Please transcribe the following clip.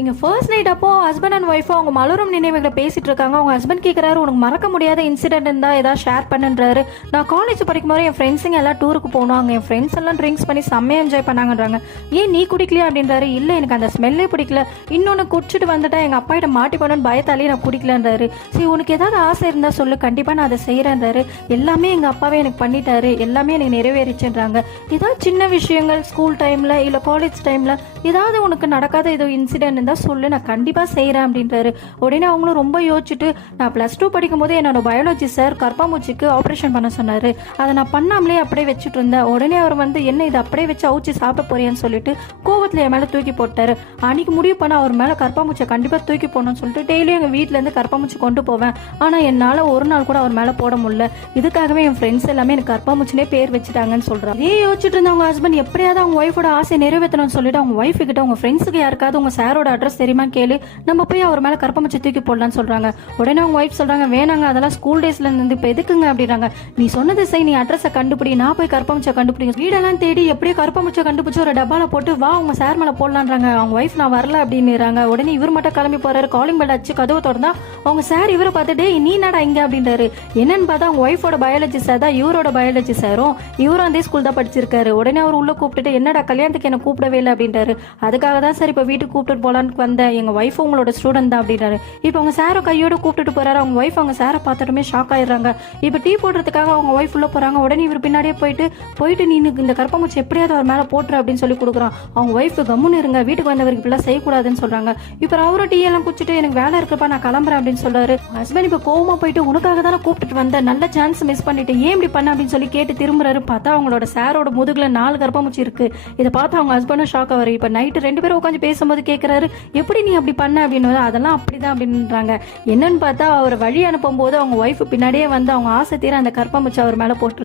எங்க first night அப்போ husband and ஒய்ஃபோ அவங்க மலரும் நினைவுகளை பேசிட்டு இருக்காங்க. அவங்க ஹஸ்பண்ட் கேட்கறாரு, உனக்கு மறக்க முடியாத இன்சிடென்ட் இருந்தா ஏதாவது ஷேர் பண்ணுன்றாரு. நான் காலேஜ் படிக்கும் போது என் ஃப்ரெண்ட்ஸுங்க எல்லாம் டூருக்கு போனாங்க. என் ஃப்ரெண்ட்ஸ் எல்லாம் ட்ரிங்க்ஸ் பண்ணி செம்மையா என்ஜாய் பண்ணாங்கன்றாங்க. ஏன் நீ குடிக்கலையா அப்படின்றாரு. இல்ல எனக்கு அந்த ஸ்மெல்லே பிடிக்கல. இன்னொன்னு குடிச்சிட்டு வந்துட்டா எங்க அப்பா கிட்ட மாட்டி போனோன்னு பயத்தாலே நான் குடிக்கலன்றாரு. சரி உனக்கு ஏதாவது ஆசை இருந்தா சொல்லு, கண்டிப்பா நான் அதை செய்யறேன்றாரு. எல்லாமே எங்க அப்பாவே எனக்கு பண்ணிட்டாரு, எல்லாமே எனக்கு நிறைவேறிச்சுன்றாங்க. ஏதாவது சின்ன விஷயங்கள் ஸ்கூல் டைம்ல இல்ல காலேஜ் டைம்ல ஏதாவது உனக்கு நடக்காத ஏதோ இன்சிடென்ட் இருந்தா சொல்லு, நான் கண்டிப்பா செய்யறேன் அப்படின்றாரு. உடனே அவங்களும் ரொம்ப யோசிச்சுட்டு, நான் +2 படிக்கும் போது என்னோட பயாலஜி சார் கர்ப்பாம்பூச்சிக்கு ஆப்ரேஷன் பண்ண சொன்னாரு. அதை நான் பண்ணாமலே அப்படியே வச்சுட்டு இருந்தேன். உடனே அவர் என்ன இதை அப்படியே வச்சு அவுச்சு சாப்பிட போறியான்னு சொல்லிட்டு கோவத்துல என் மேல தூக்கி போட்டாரு. அன்னைக்கு முடிவு பண்ண அவர் மேல கர்ப்பாம்பூச்சியை கண்டிப்பா தூக்கி போடணும்னு சொல்லிட்டு டெய்லியும் எங்க வீட்டுல இருந்து கர்ப்பாம்பூச்சி கொண்டு போவேன். ஆனா என்னால ஒரு நாள் கூட அவர் மேல போட முடியல. இதுக்காகவே என் ஃப்ரெண்ட்ஸ் எல்லாமே எனக்கு கர்ப்பாம்பூச்சினே பேர் வச்சுட்டாங்கன்னு சொல்றாங்க. இதே யோசிச்சுட்டு இருந்த அவங்க ஹஸ்பண்ட் எப்படியாவது அவங்க ஒய்ஃபோட ஆசை நிறைவேற்றணும்னு சொல்லிட்டு அவங்க ஒய்ஃப் கிட்ட, உங்க ஃப்ரெண்ட்ஸுக்கு யாருக்காவது உங்க சாரோட அட்ரஸ் தெரியுமா கேளு, நம்ம போய் அவர் மேல கர்ப்பமூச்சி தூக்கி போடலாம்னு சொல்றாங்க. உடனே அவங்க ஒய்ஃப் சொல்றாங்க, வேணாங்க அதெல்லாம் ஸ்கூல் டேஸ்ல இருந்து இப்ப எதுக்குங்க அப்படின்றாங்க. நீ சொன்னது செய், நீ அட்ரஸை கண்டுபிடி, நான் போய் கர்ப்பமூச்சை கண்டுபிடிங்க. வீடெல்லாம் தேடி எப்படியோ கர்ப்பமூச்சை கண்டுபிடிச்சு ஒரு டப்பால போட்டு வா உங்க சார் மேல போடலான்றாங்க. அவங்க ஒய்ஃப் நான் வரல அப்படின்னுறாங்க. உடனே இவர் மட்டும் கிளம்பி போறாரு. காலிங் பெல் அடிச்சு கதவை திறந்தா அவங்க சார் இவரை பார்த்துட்டு, நீ என்னடா இங்க அப்படின்றாரு. என்னன்னு பார்த்தா அவங்க ஒய்ஃபோட பயாலஜி சார் தான் இவரோட பயாலஜி சாரும். இவரும் அதே ஸ்கூல் தான் படிச்சிருக்காரு. உடனே அவர் உள்ள கூப்பிட்டுட்டு, என்னடா கல்யாணத்துக்கு என்ன கூப்பிடவே இல்லை அப்படின்றாரு. அதுக்காக தான் சார் இப்ப வீட்டுக்கு கூப்பிட்டு போலான்னு வந்தேன், எங்க ஒய்ஃப் உங்களோட ஸ்டூடெண்ட் தான் அப்படின்றாரு. இப்ப அவங்க சாரை கையோட கூப்பிட்டுட்டு போறாரு. அவங்க ஒய்ஃப் அவங்க சாரை பார்த்துட்டுமே ஷாக் ஆயிடுறாங்க. இப்ப டீ போடுறதுக்காக அவங்க ஒய்ஃப் உள்ள போறாங்க. உடனே இவர் பின்னாடியே போயிட்டு நீ இந்த கர்ப்பமூச்சி எப்படியாவது அவர் மேல போட்டுரு அப்படின்னு சொல்லி கொடுக்குறான். அவங்க ஒய்ஃப் கம்முன்னு இருங்க, வீட்டுக்கு வந்தவருக்கு இப்பெல்லாம் செய்யக்கூடாதுன்னு சொல்றாங்க. இப்ப அவரும் டீ எல்லாம் குடிச்சிட்டு, எனக்கு வேலை இருக்குப்பா நான் கிளம்புறேன் அப்படின்னு சொல்றாரு. ஹஸ்பண்ட் இப்ப கோவமா போயிட்டு, உனக்காக தானே கூப்பிட்டு வந்தேன், நல்ல சான்ஸ் மிஸ் பண்ணிட்டு ஏன் இப்படி பண்ண அப்படின்னு சொல்லி கேட்டு திரும்புறாரு. பார்த்தா அவங்களோட சாரோட முதுகுல 4 கர்ப்பமூச்சி இருக்கு. இதை பார்த்து அவங்க ஹஸ்பண்டும் ஷாக் ஆவாரு. இப்ப நைட்டு 2 பேரும் உட்காந்து பேசும்போது கேட்கிறாரு, எப்படி நீ அப்படி பண்ண அப்படின்னு. அதெல்லாம் அப்படிதான் அப்படின்றாங்க. என்னன்னு பார்த்தா அவர் வழி அனுப்பும் போது அவங்க ஒய்ஃப் பின்னாடியே வந்து அவங்க ஆசை தீர அந்த கர்ப்பமூச்சி அவர் மேல போட்டு